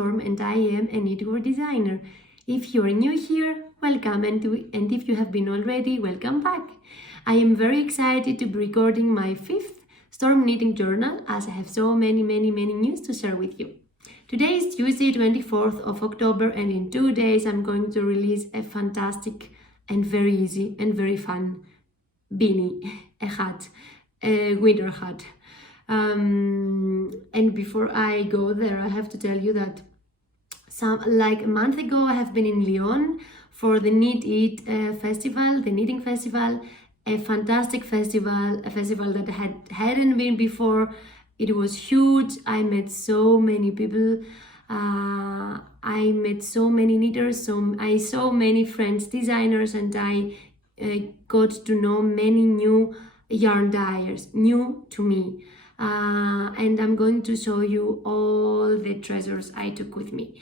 Storm and I am a knitwear designer. If you are new here, welcome, and if you have been already, welcome back. I am very excited to be recording my 5th Storm Knitting Journal, as I have so many news to share with you. Today is Tuesday, 24th of October, and in 2 days I'm going to release a fantastic and very easy and very fun beanie, a hat, a winter hat. And before I go there, I have to tell you that like a month ago I have been in Lyon for the Knit It festival, the knitting festival, a fantastic festival, a festival that I hadn't been before. It was huge. I met so many people. I met so many knitters. I saw many friends, designers, and I got to know many new yarn dyers, new to me. And I'm going to show you all the treasures I took with me.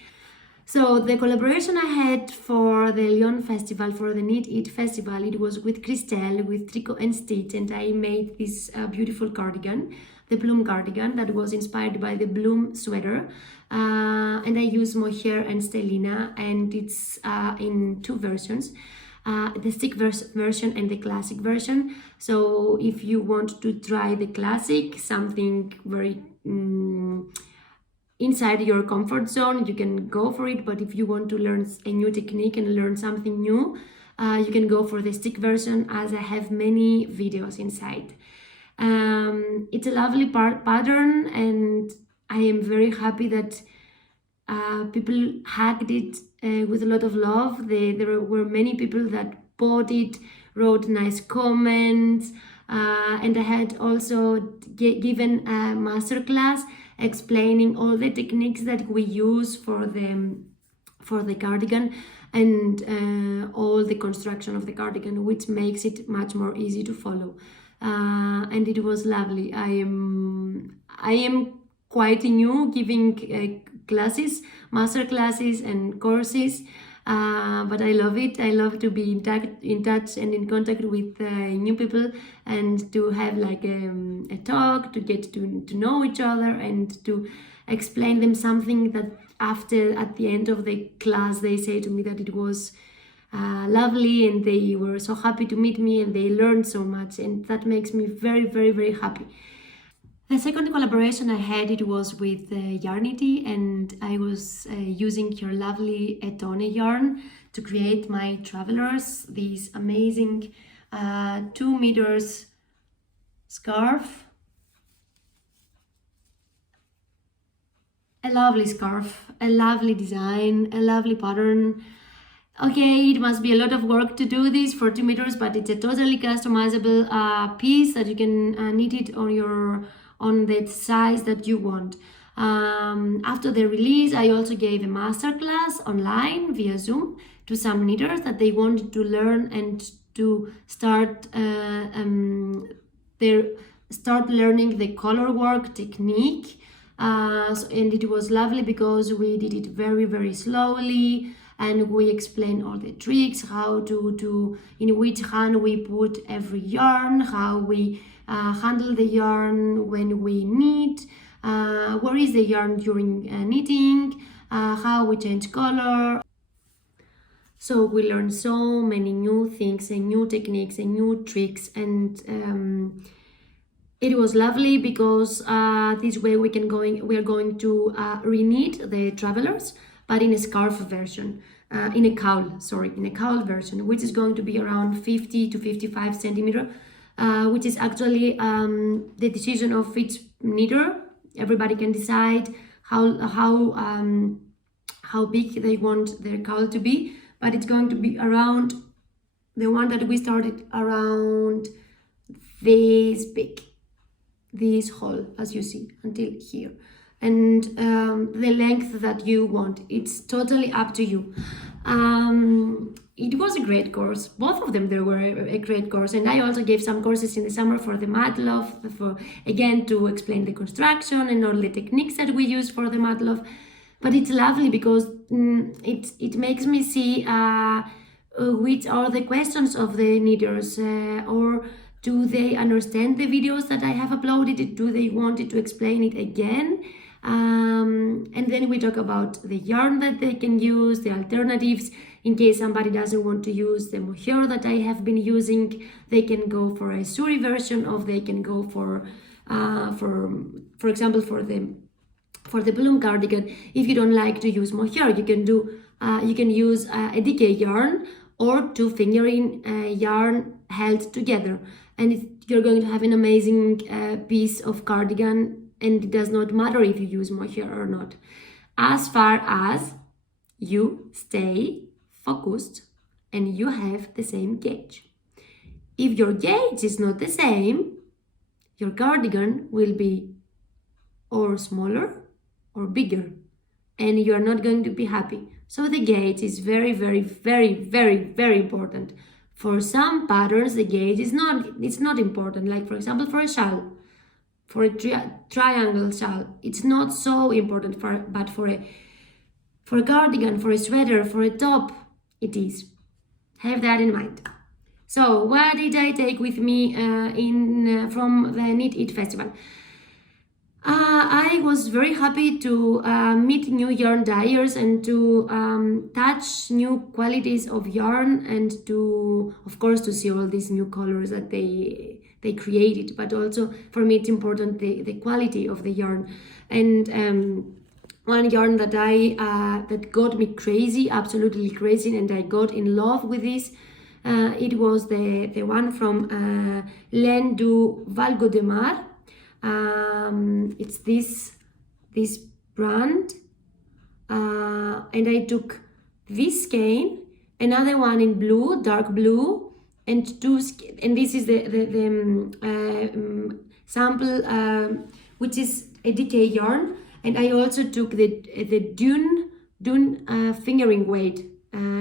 So the collaboration I had for the Lyon festival, for the Knit It festival, it was with Christelle, with Tricot and Stitch, and I made this beautiful cardigan, the Bloom Cardigan, that was inspired by the Bloom sweater. And I use mohair and stellina, and it's in 2 versions. The stick version and the classic version. So if you want to try the classic, something very inside your comfort zone, you can go for it. But if you want to learn a new technique and learn something new, you can go for the stick version, as I have many videos inside. It's a lovely pattern, and I am very happy that people hugged it with a lot of love. There were many people that bought it, wrote nice comments, and I had also given a masterclass explaining all the techniques that we use for the cardigan, and all the construction of the cardigan, which makes it much more easy to follow. And it was lovely. I am quite new giving classes, master classes and courses, but I love it. I love to be in touch and in contact with new people, and to have like a talk, to get to know each other, and to explain them something that at the end of the class they say to me that it was lovely, and they were so happy to meet me, and they learned so much, and that makes me very happy. The second collaboration I had, it was with Yarnity, and I was using your lovely Etone yarn to create my travelers, this amazing 2 meters scarf. A lovely scarf, a lovely design, a lovely pattern. Okay, it must be a lot of work to do this for 2 meters, but it's a totally customizable piece that you can knit it on the size that you want. After the release, I also gave a masterclass online via Zoom to some knitters that they wanted to learn and to start learning the color work technique. And it was lovely because we did it very slowly, and we explained all the tricks, how to in which hand we put every yarn, how we handle the yarn when we knit, where is the yarn during knitting, how we change color. So we learned so many new things and new techniques and new tricks, and it was lovely because this way we are going to re-knit the travelers, but in a scarf version, in a cowl version, which is going to be around 50 to 55 centimeter. Which is actually the decision of each knitter. Everybody can decide how big they want their cowl to be, but it's going to be around the one that we started around this big, this hole, as you see, until here, and the length that you want. It's totally up to you. It was a great course. Both of them, they were a great course, and I also gave some courses in the summer for the Matlof, again to explain the construction and all the techniques that we use for the Matlof. But it's lovely because it makes me see which are the questions of the knitters, or do they understand the videos that I have uploaded? Do they want it to explain it again? And then we talk about the yarn that they can use, the alternatives. In case somebody doesn't want to use the mohair that I have been using, they can go for a suri version, or they can go for example, for the Bloom cardigan. If you don't like to use mohair, you can use a decay yarn or two fingering yarn held together, and you're going to have an amazing piece of cardigan, and it does not matter if you use mohair or not, as far as you stay focused and you have the same gauge. If your gauge is not the same, your cardigan will be or smaller or bigger, and you are not going to be happy. So the gauge is very, very, very, very, very important. For some patterns, the gauge is not important. Like for example, for a shawl, for a triangle shawl, it's not so important. But for a cardigan, for a sweater, for a top, it is. Have that in mind. So what did I take with me from the Knit It Festival? I was very happy to meet new yarn dyers and to touch new qualities of yarn, and to, of course, to see all these new colors that they created. But also for me, it's important the quality of the yarn. And one yarn that that got me crazy, absolutely crazy, and I got in love with this. It was the one from Laines du Valgaudemar. It's this brand, and I took this skein, another one in blue, dark blue, and this is the sample, which is a decay yarn, and I also took the Dune fingering weight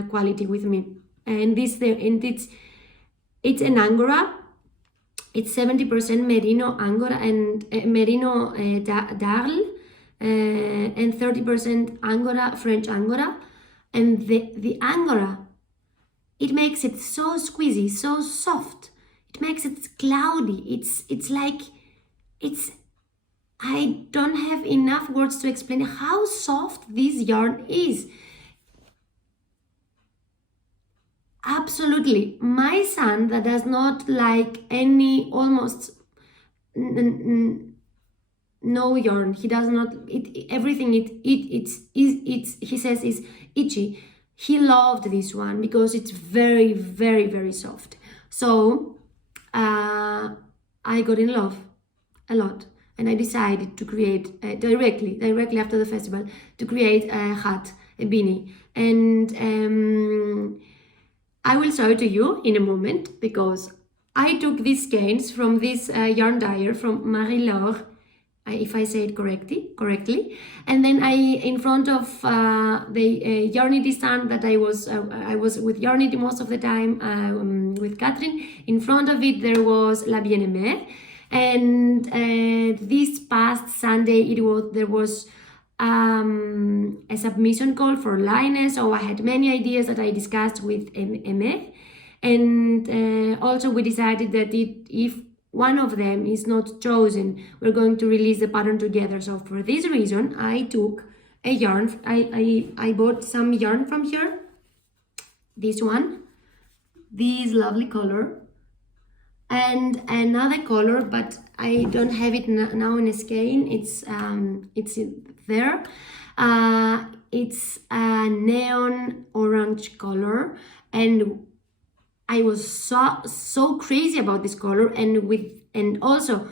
quality with me, and it's an angora. It's 70% merino angora and merino d'Arles, and 30% angora, French angora. And the angora, it makes it so squeezy, so soft. It makes it cloudy. It's like, I don't have enough words to explain how soft this yarn is. Absolutely. My son, that does not like almost no yarn, he does not, everything he says is itchy. He loved this one because it's very, very, very soft. So I got in love a lot, and I decided to create directly after the festival, to create a hat, a beanie. And I will show it to you in a moment, because I took these skeins from this yarn dyer from Marina, if I say it correctly, and then in front of the Yarnity stand that I was with Yarnity most of the time, with Catherine. In front of it there was La Bien-Aimée, and this past Sunday there was a submission call for Laines, so I had many ideas that I discussed with Aimée, and also we decided that if one of them is not chosen, we're going to release the pattern together. So for this reason, I took a yarn. I bought some yarn from here. This one, this lovely color, and another color, but I don't have it now in a skein. It's there. It's a neon orange color, and I was so crazy about this color, and also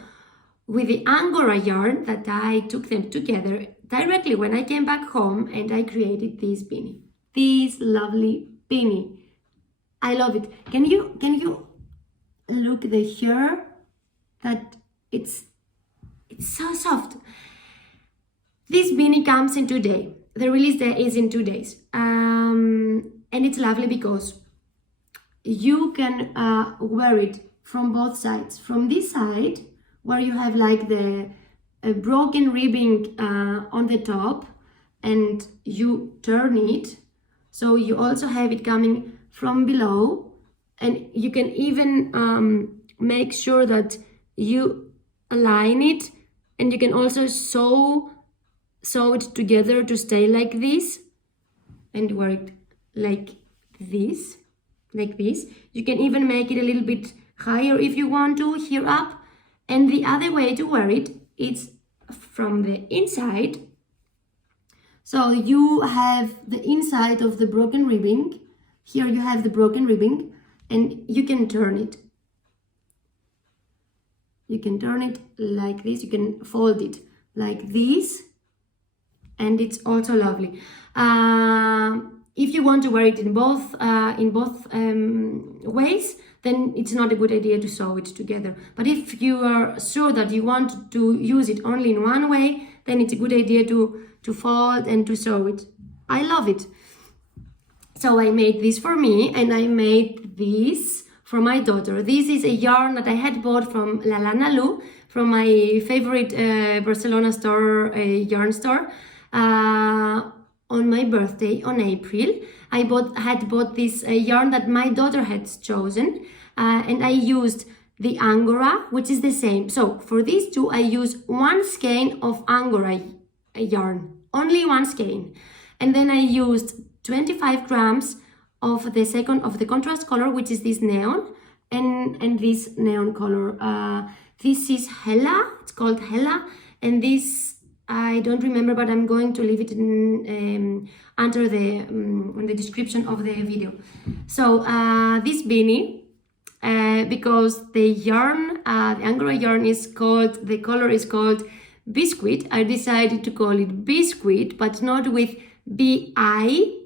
with the angora yarn that I took them together directly when I came back home, and I created this beanie, this lovely beanie. I love it. Can you look the hair? That it's so soft. This beanie comes in 2 days. The release day is in 2 days, and it's lovely because you can wear it from both sides. From this side, where you have like the broken ribbing on the top, and you turn it, so you also have it coming from below, and you can even make sure that you align it, and you can also sew sew it together to stay like this and wear it like this, You can even make it a little bit higher if you want to, here up. And the other way to wear it is from the inside. So you have the inside of the broken ribbing. Here you have the broken ribbing, and you can turn it. You can turn it like this. You can fold it like this, and it's also lovely. If you want to wear it in both ways, then it's not a good idea to sew it together. But if you are sure that you want to use it only in one way, then it's a good idea to fold and to sew it. I love it. So I made this for me, and I made this for my daughter. This is a yarn that I had bought from Lu, from my favorite Barcelona store, yarn store, on my birthday on April. I had bought this yarn that my daughter had chosen, and I used the Angora, which is the same. So for these two, I use one skein of Angora yarn, only one skein, and then I used 25 grams of the contrast color, which is this neon, and this neon color. This is Hella. It's called Hella, and this I don't remember, but I'm going to leave it in under in the description of the video. So this beanie, because the yarn, the Angora yarn the color is called Beascuit. I decided to call it Beascuit, but not with B-I,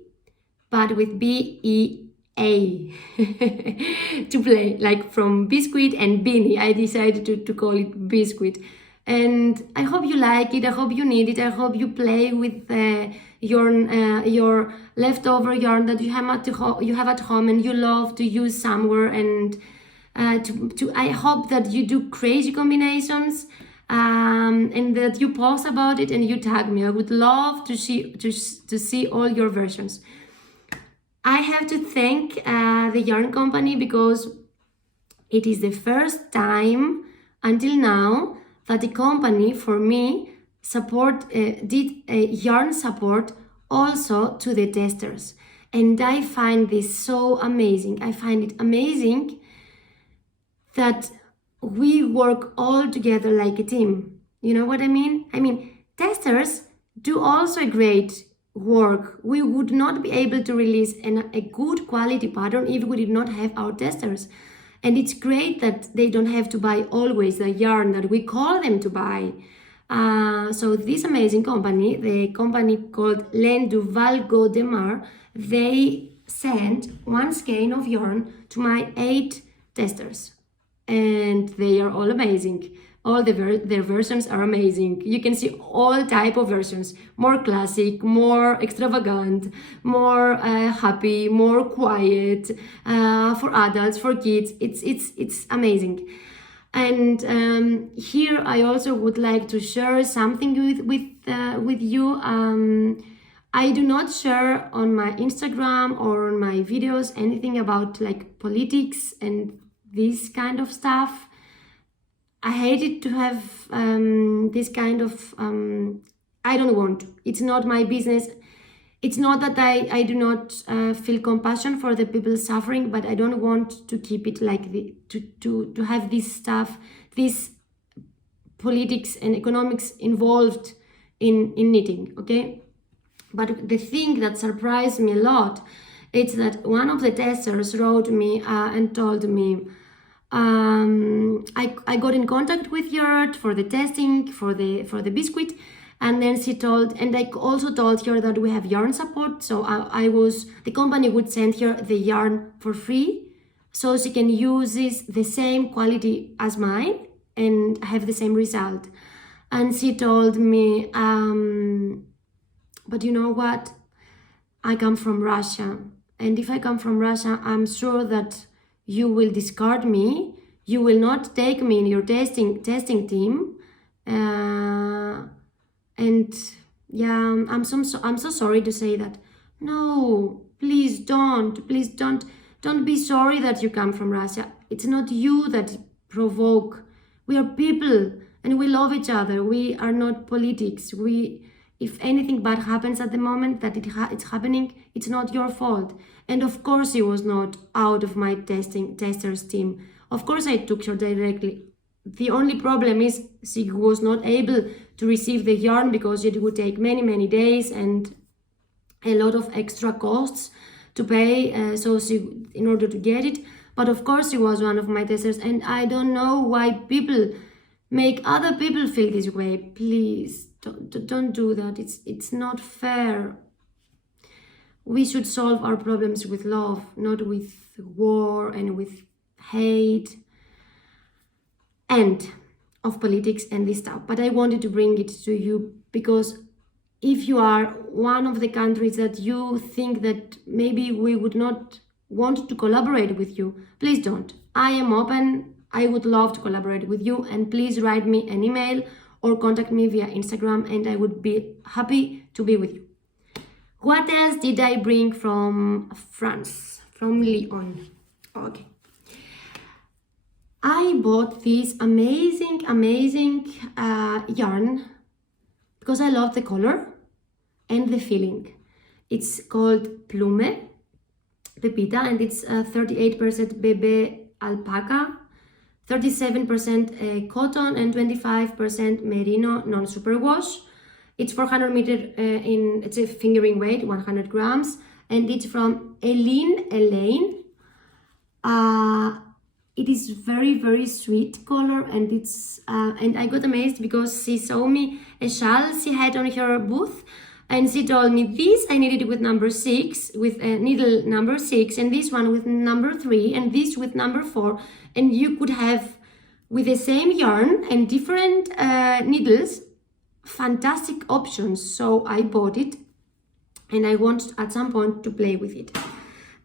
but with B-E-A to play, like from biscuit and beanie. I decided to call it Beascuit. And I hope you like it. I hope you need it. I hope you play with your leftover yarn that you have at home and you love to use somewhere. And I hope that you do crazy combinations, and that you post about it and you tag me. I would love to see all your versions. I have to thank the yarn company, because it is the first time until now that the company for me did a yarn support also to the testers, and I find this so amazing. I find it amazing that we work all together like a team. You know what I mean? I mean, testers do also a great work. We would not be able to release a good quality pattern if we did not have our testers. And it's great that they don't have to buy always the yarn that we call them to buy. So this amazing company, the company called Laines du Valgaudemar, they sent one skein of yarn to my 8 testers. And they are all amazing. All their versions are amazing. You can see all type of versions: more classic, more extravagant, more happy, more quiet, for adults, for kids. It's amazing. And here I also would like to share something with you. I do not share on my Instagram or on my videos anything about like politics and this kind of stuff. I hate it to have this kind of, I don't want. It's not my business. It's not that I do not feel compassion for the people suffering, but I don't want to keep it like to have this stuff, this politics and economics involved in knitting, okay? But the thing that surprised me a lot is that one of the testers wrote me and told me, I got in contact with her for the testing for the Beascuit, and then she told, and I also told her that we have yarn support, so the company would send her the yarn for free, so she can use the same quality as mine and have the same result. And she told me, but you know what? I come from Russia, and if I come from Russia, I'm sure that you will discard me. You will not take me in your testing team. And yeah, I'm so sorry to say that. No, please don't be sorry that you come from Russia. It's not you that provoke. We are people and we love each other. We are not politics. We if anything bad happens at the moment that it's happening, it's not your fault. And of course she was not out of my testers team. Of course I took her directly. The only problem is she was not able to receive the yarn because it would take many days and a lot of extra costs to pay, in order to get it. But of course she was one of my testers, and I don't know why people make other people feel this way. Please don't do that. It's not fair. We should solve our problems with love, not with war and with hate and of politics and this stuff. But I wanted to bring it to you because if you are one of the countries that you think that maybe we would not want to collaborate with you, please don't. I am open. I would love to collaborate with you, and please write me an email or contact me via Instagram, and I would be happy to be with you. What else did I bring from France, from Lyon? Okay. I bought this amazing yarn because I love the color and the feeling. It's called Plume Pepita, and it's 38% bebe alpaca, 37% cotton, and 25% merino non-superwash. It's 400 meter it's a fingering weight, 100 grams, and it's from Elaine. It is very sweet color, and it's and I got amazed because she saw me a shawl she had on her booth, and she told me this I needed it with number 6, with needle number 6, and this one with number 3, and this with number 4, and you could have with the same yarn and different needles, fantastic options. So I bought it, and I want at some point to play with it.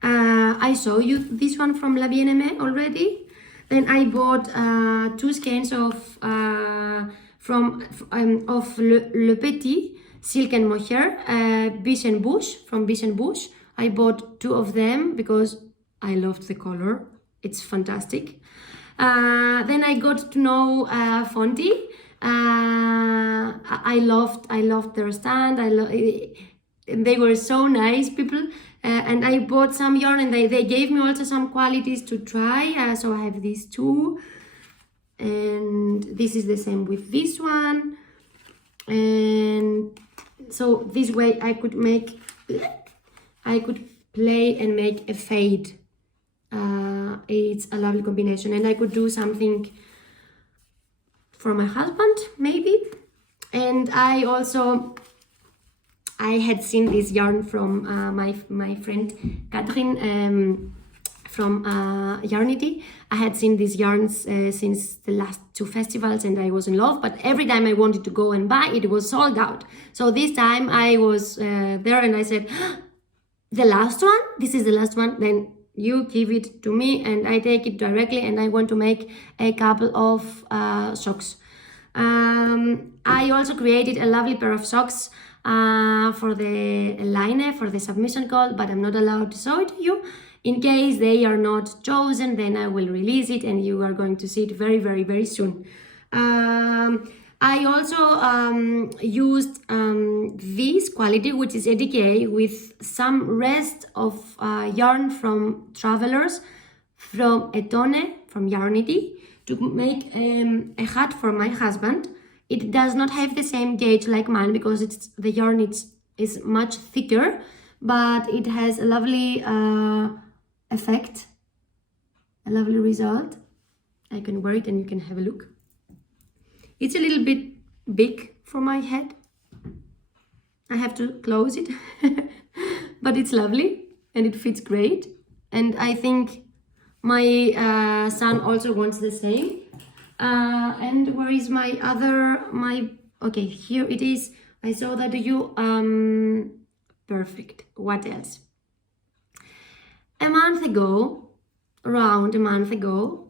I saw you this one from La Bien-Aimée already. Then I bought 2 skeins of Le Petit Silk and Mohair Biche and Bush, from Biche and Bush. I bought 2 of them because I loved the color. It's fantastic. Then I got to know Fonti. I loved their stand. They were so nice people. And I bought some yarn, and they gave me also some qualities to try. So I have these 2, and this is the same with this one. And so this way I could play and make a fade. It's a lovely combination, and I could do something for my husband maybe. And I had seen this yarn from my friend Catherine from Yarnity. I had seen these yarns since the last 2 festivals, and I was in love, but every time I wanted to go and buy it was sold out. So this time I was there, and I said, the last one, this is the last one, then you give it to me and I take it directly, and I want to make a couple of socks. I also created a lovely pair of socks for the line, for the submission call, but I'm not allowed to show it to you. In case they are not chosen, then I will release it, and you are going to see it very soon. I also used this quality, which is EDK, with some rest of yarn from Travelers, from Etone, from Yarnity, to make a hat for my husband. It does not have the same gauge like mine because the yarn is much thicker, but it has a lovely effect, a lovely result. I can wear it and you can have a look. It's a little bit big for my head. I have to close it, but it's lovely and it fits great. And I think my son also wants the same. And where is okay, here it is. I saw that you, perfect. What else? Around a month ago,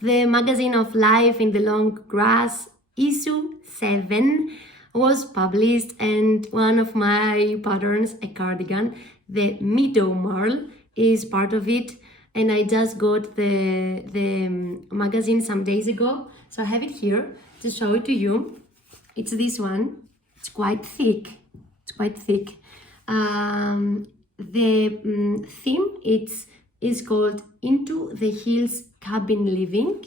the magazine of Life in the Long Grass, issue 7, was published, and one of my patterns, a cardigan, the Meadow Marl, is part of it. and I just got the magazine some days ago, so I have it here to show it to you. It's this one. It's quite thick. It's quite thick. The theme is called Into the Hills Cabin Living.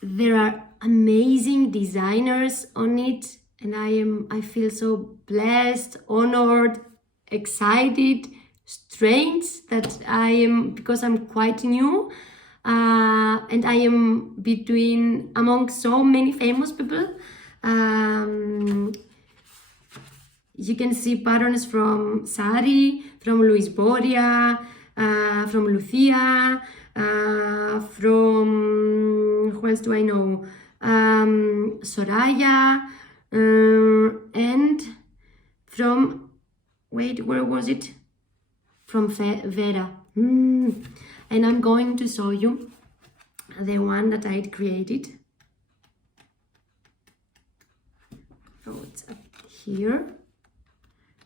There are amazing designers on it, and I feel so blessed, honored, excited, strange that I am, because I'm quite new, and I am among so many famous people. You can see patterns from Sari, from Luis Boria, from Lucia, from, who else do I know? Soraya, and from, wait, where was it? From Vera. And I'm going to show you the one that I had created. So it's up here.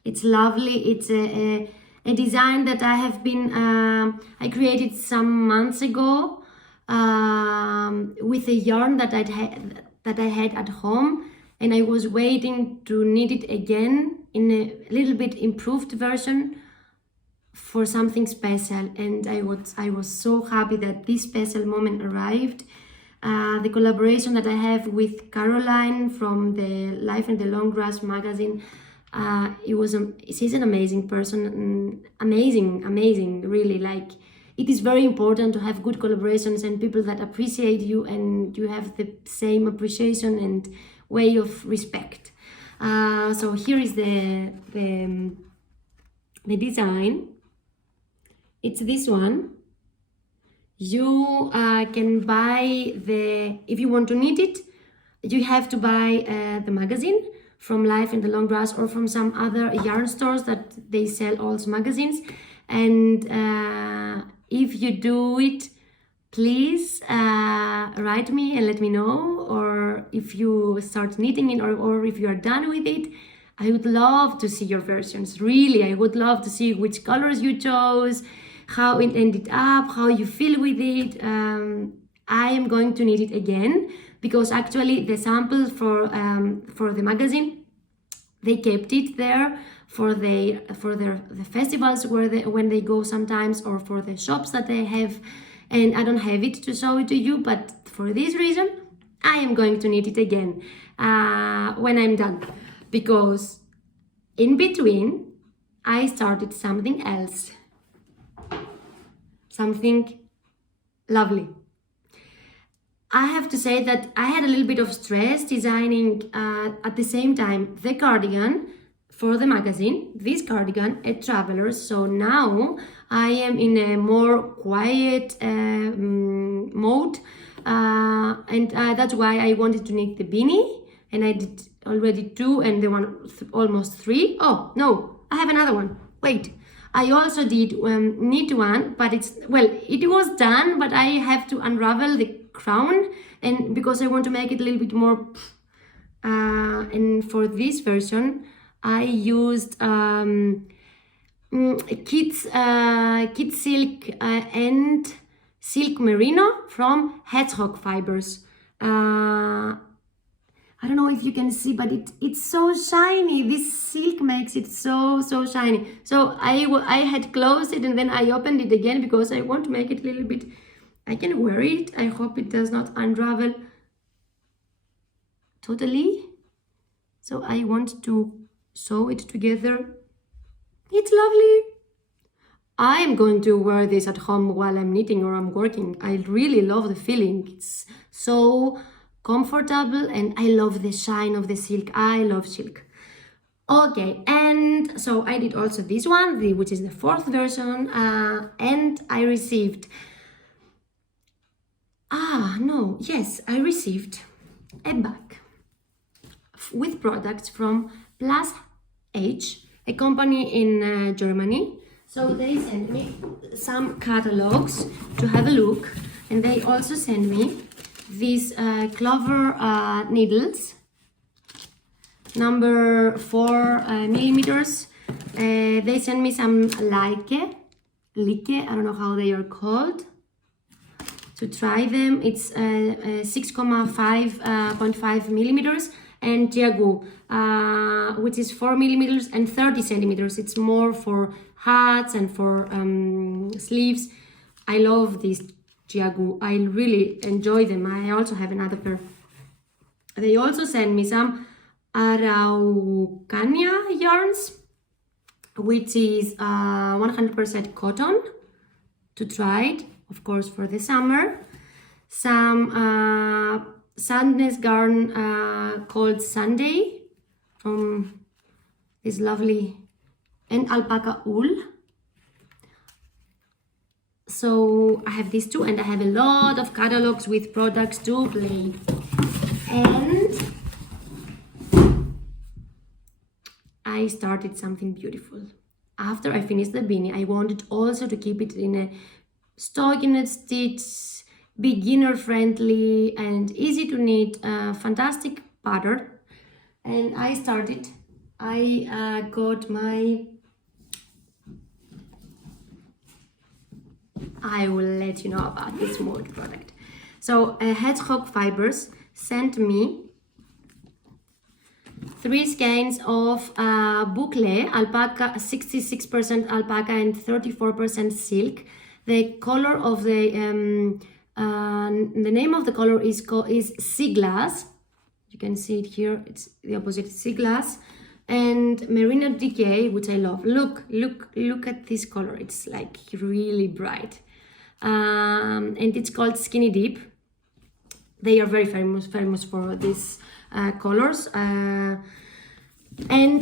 It's lovely. It's a design that I have been, I created some months ago with a yarn that I had at home, and I was waiting to knit it again in a little bit improved version for something special, and I was so happy that this special moment arrived. The collaboration that I have with Caroline from the Life in the Long Grass magazine, she's an amazing person, amazing, really. Like, it is very important to have good collaborations and people that appreciate you, and you have the same appreciation and way of respect. So here is the design. It's this one. You can buy if you want to knit it, you have to buy the magazine from Life in the Long Grass or from some other yarn stores that they sell also magazines. And if you do it, please write me and let me know. Or if you start knitting it, or if you are done with it, I would love to see your versions. Really, I would love to see which colors you chose, how it ended up, how you feel with it. I am going to knit it again, because actually the sample for the magazine, they kept it there for the festivals when they go sometimes, or for the shops that they have, and I don't have it to show it to you, but for this reason I am going to knit it again when I'm done, because in between I started something else, something lovely. I have to say that I had a little bit of stress designing at the same time the cardigan for the magazine, this cardigan at Travelers. So now I am in a more quiet mode, and that's why I wanted to knit the beanie, and I did already 2, and the one almost 3. Oh no, I have another one. Wait. I also did knit one, but it was done, but I have to unravel the crown, and because I want to make it a little bit more, and for this version I used kid silk and silk merino from Hedgehog Fibres. I don't know if you can see, but it's so shiny. This silk makes it so shiny. So I had closed it, and then I opened it again because I want to make it a little bit, I can wear it. I hope it does not unravel totally. So I want to sew it together. It's lovely. I am going to wear this at home while I'm knitting or I'm working. I really love the feeling. It's so comfortable, and I love the shine of the silk. I love silk. Okay, and so I did also this one, which is the 4th version, and I received I received a bag with products from Plus H, a company in Germany. So they sent me some catalogs to have a look, and they also sent me these clover needles, number 4 millimeters. They sent me some like I don't know how they are called, to try them. It's 6.5 millimeters, and Jiagu, which is 4 millimeters and 30 centimeters. It's more for hats and for sleeves. I love this Jiagu. I really enjoy them. I also have another pair. They also sent me some Araucania yarns, which is 100% cotton, to try it, of course, for the summer. Some sandness yarn called Sunday from this lovely, and alpaca wool. So I have these two, and I have a lot of catalogs with products to play. And I started something beautiful. After I finished the beanie, I wanted also to keep it in a stockinette stitch, beginner friendly and easy to knit, fantastic pattern. And I got my, I will let you know about this Muud product. So Hedgehog Fibres sent me 3 skeins of boucle, alpaca, 66% alpaca and 34% silk. The color of the name of the color is sea glass. You can see it here. It's the opposite, sea glass. And Marina decay, which I love. Look at this color. It's like really bright. And it's called Skinny Dip. They are very famous for these colors. And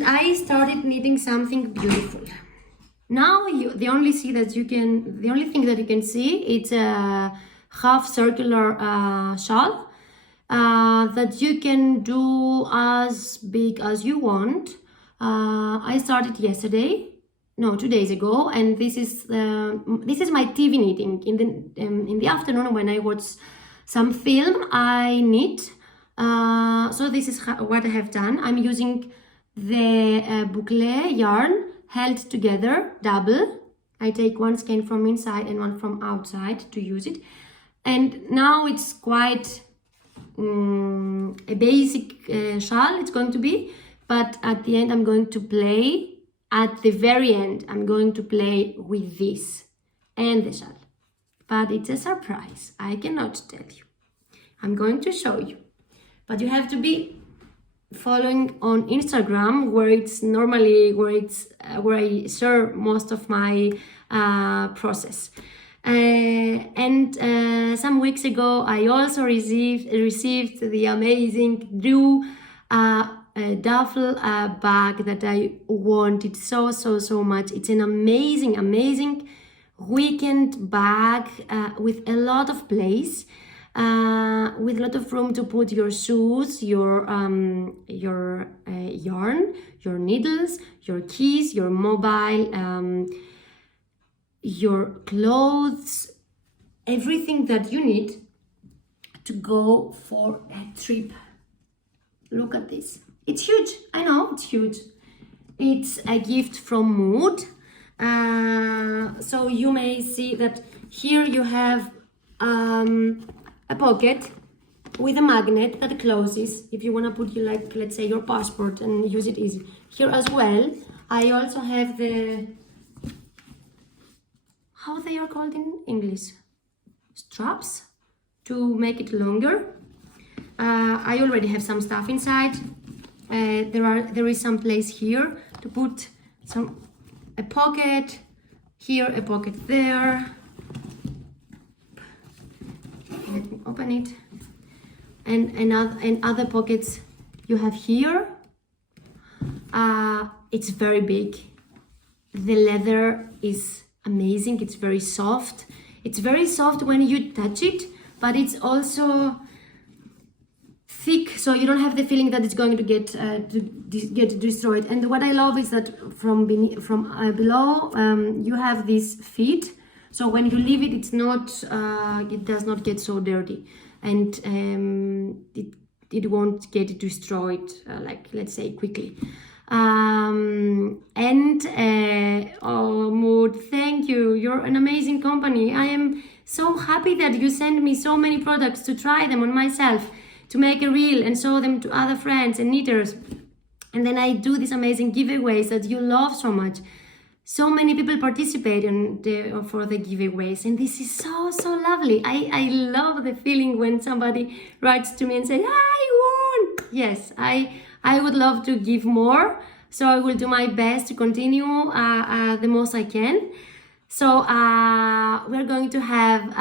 I started knitting something beautiful. Now the only thing that you can see, it's a half circular shawl that you can do as big as you want. I started 2 days ago, and this is my TV knitting. In the afternoon when I watch some film, I knit. So this is what I have done. I'm using the boucle yarn held together, double. I take one skein from inside and one from outside to use it. And now it's quite a basic shawl it's going to be, but at the end I'm going to play, at the very end I'm going to play with this and the shawl. But it's a surprise, I cannot tell you. I'm going to show you, but you have to be following on Instagram, where I share most of my process. And some weeks ago, I also received the amazing new duffel bag that I wanted so much. It's an amazing weekend bag with a lot of place. With a lot of room to put your shoes, your yarn, your needles, your keys, your mobile, your clothes, everything that you need to go for a trip. Look at this. It's huge. I know, it's huge. It's a gift from Muud. So you may see that here you have a pocket with a magnet that closes if you want to put let's say your passport and use it easy. Here as well, I also have the, how they are called in English, straps, to make it longer. I already have some stuff inside. There is some place here to put a pocket here, a pocket there. Let me open it. And other pockets you have here. It's very big. The leather is amazing. It's very soft. It's very soft when you touch it, but it's also thick, so you don't have the feeling that it's going to get destroyed. And what I love is that from below you have these feet. So when you leave it, it's not, it does not get so dirty, and it won't get destroyed, let's say, quickly. Oh, Muud, thank you. You're an amazing company. I am so happy that you send me so many products to try them on myself, to make a reel and show them to other friends and knitters. And then I do these amazing giveaways that you love so much. So many people participate for the giveaways, and this is so lovely. I love the feeling when somebody writes to me and says, I won. Yes, I would love to give more, so I will do my best to continue the most I can. So we're going to have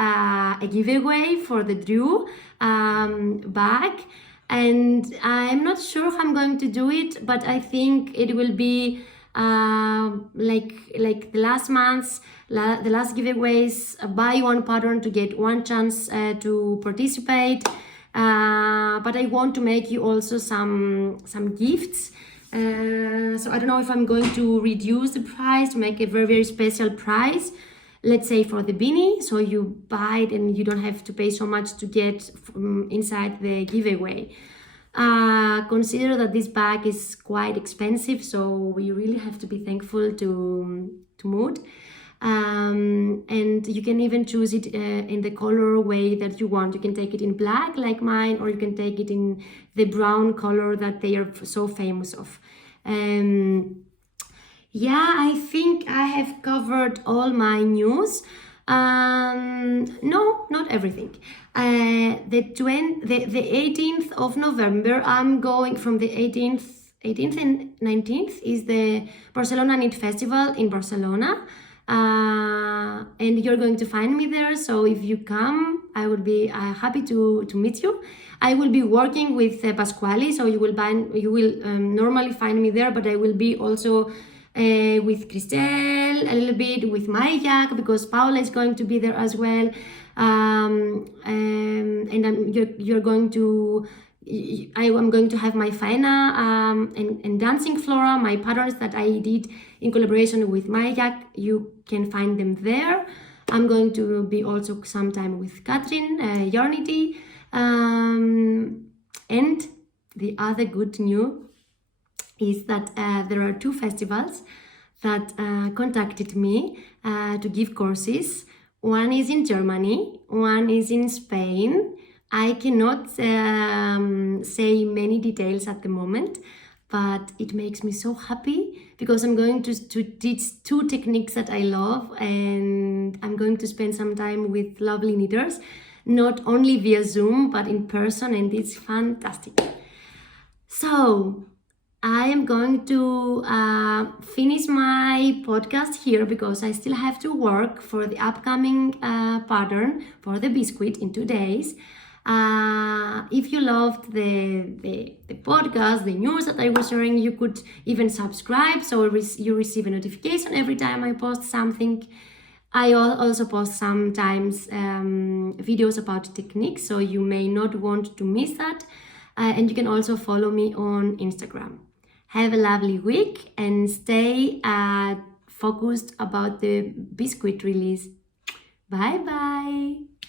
a giveaway for the Drew bag, and I'm not sure how I'm going to do it, but I think it will be like the last month's, the last giveaways, buy one pattern to get one chance to participate. But I want to make you also some gifts. So I don't know if I'm going to reduce the price to make a very special price. Let's say for the beanie, so you buy it and you don't have to pay so much to get inside the giveaway. Consider that this bag is quite expensive, so we really have to be thankful to Muud. And you can even choose it in the color way that you want. You can take it in black like mine, or you can take it in the brown color that they are so famous of. Yeah, I think I have covered all my news. No, not everything. The 18th of November, I'm going from the 18th and 19th is the Barcelona Knit Festival in Barcelona. And you're going to find me there. So if you come, I will be happy to meet you. I will be working with Pasquale, so you will normally find me there, but I will be also with Christelle, a little bit with Mayak, because Paula is going to be there as well. And you're going to, I am going to have my Faena and Dancing Flora, my patterns that I did in collaboration with Mayak. You can find them there. I'm going to be also sometime with Katrin, Yarnity. And the other good news is that there are 2 festivals that contacted me to give courses. One is in Germany, one is in Spain. I cannot say many details at the moment, but it makes me so happy because I'm going to teach 2 techniques that I love, and I'm going to spend some time with lovely knitters, not only via Zoom, but in person, and it's fantastic. So I am going to finish my podcast here because I still have to work for the upcoming pattern for the Beascuit in 2 days. If you loved the podcast, the news that I was sharing, you could even subscribe so you receive a notification every time I post something. I also post sometimes videos about techniques, so you may not want to miss that. And you can also follow me on Instagram. Have a lovely week and stay focused about the Beascuit release. Bye bye.